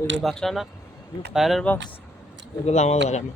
ওই যে বাক্সা না ফায়ারের বক্স এগুলো আমার লাগানো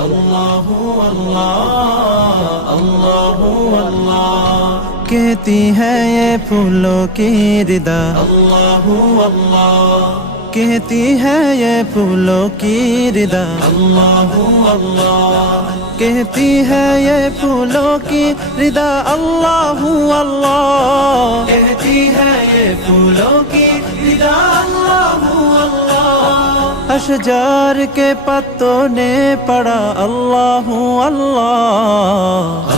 الله کہتی ہے یہ پھولوں کی ردا اللہ اللہ کہتی ہے یہ پھولوں کی ردا۔ اللہ اللہ۔ کہتی ہے یہ پھولوں کی ردا۔ اللہ اللہ۔ کہتی ہے یہ پھولوں کی ردا۔ اللہ اللہ۔ اشجار کے پتوں نے پڑا اللہ اللہ۔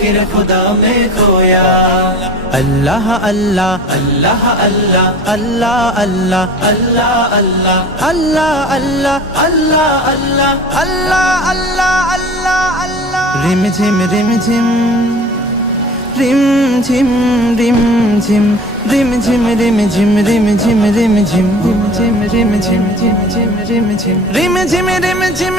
ذکر خدا میں کھویا اللہ اللہ اللہ اللہ اللہ اللہ اللہ اللہ اللہ اللہ اللہ اللہ اللہ اللہ اللہ اللہ رم جھم رم جھم রিম ঝিম রিম ঝিম রিম ঝিম রিম ঝিম রিম ঝিম রিম ঝিম রিম ঝিম রিম ঝিম ঝিম ঝিম রিম ঝিম রিম ঝিম রিম ঝিম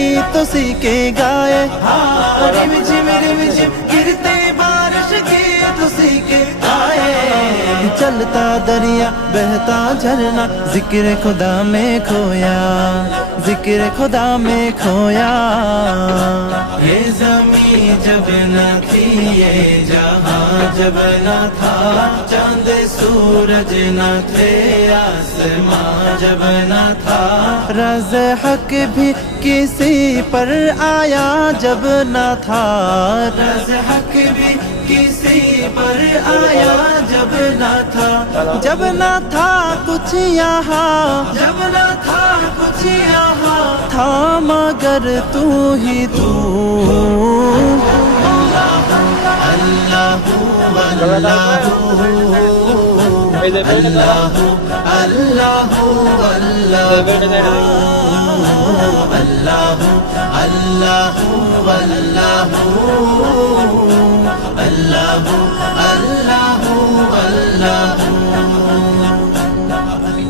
گیت سیکھے گائے۔ رم جم رم جم گرتے بارش گیت اسی کے گائے چلتا دریا بہتا جھرنا ذکر خدا میں کھویا۔ ذکر خدا میں کھویا۔ یہ زمین جب نہ تھی یہ جہاں، جب نہ تھا، چاند سورج نہ تھے آسمان جب نہ تھا۔ رز حق بھی کسی پر آیا جب نہ تھا۔ رز حق بھی کسی پر آیا جب نہ تھا۔ جب نہ تھا کچھ یہاں، جب نہ تھا کچھ یہاں۔ تھا مگر تو ہی تو۔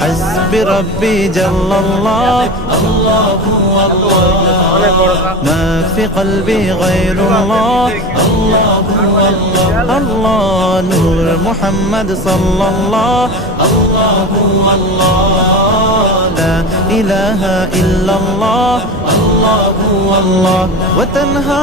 حزب ربي جل الله. الله هو الله ما في قلبي غير الله. الله هو الله الله نور محمد صلى الله. الله هو الله لا إله إلا الله. الله هو الله وتنهى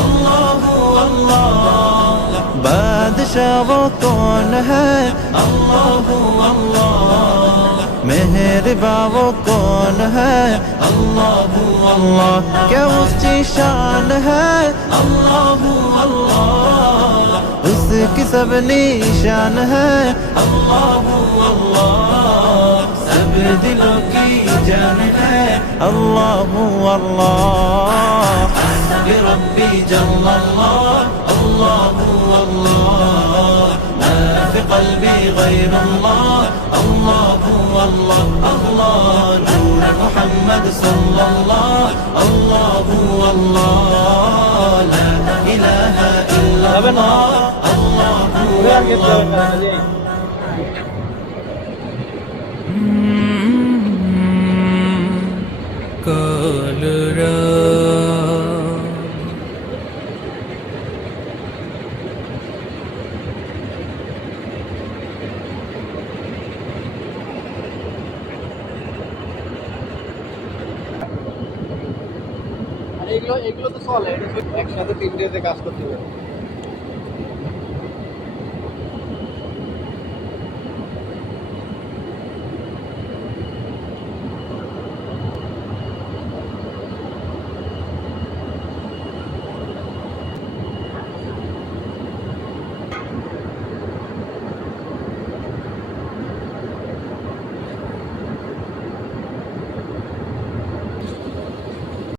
الله هو الله بادشاہ وہ کون ہے؟ اللہ اللہ۔ مہربا وہ کون ہے؟ اللہ اللہ۔ کیا اس کی شان ہے؟ اللہ اللہ۔ اس کی سب نشان ہے؟ اللہ اللہ۔ سب دلوں کی جان ہے؟ اللہ اللہ۔ بربي جل الله الله والله. ما في قلبي غير الله. الله والله. الله. نور محمد صلى الله. الله والله. لا إله إلا الله. الله والله. এগুলো এগুলো তো চলে একসাথে তিনটে কাজ করতে হবে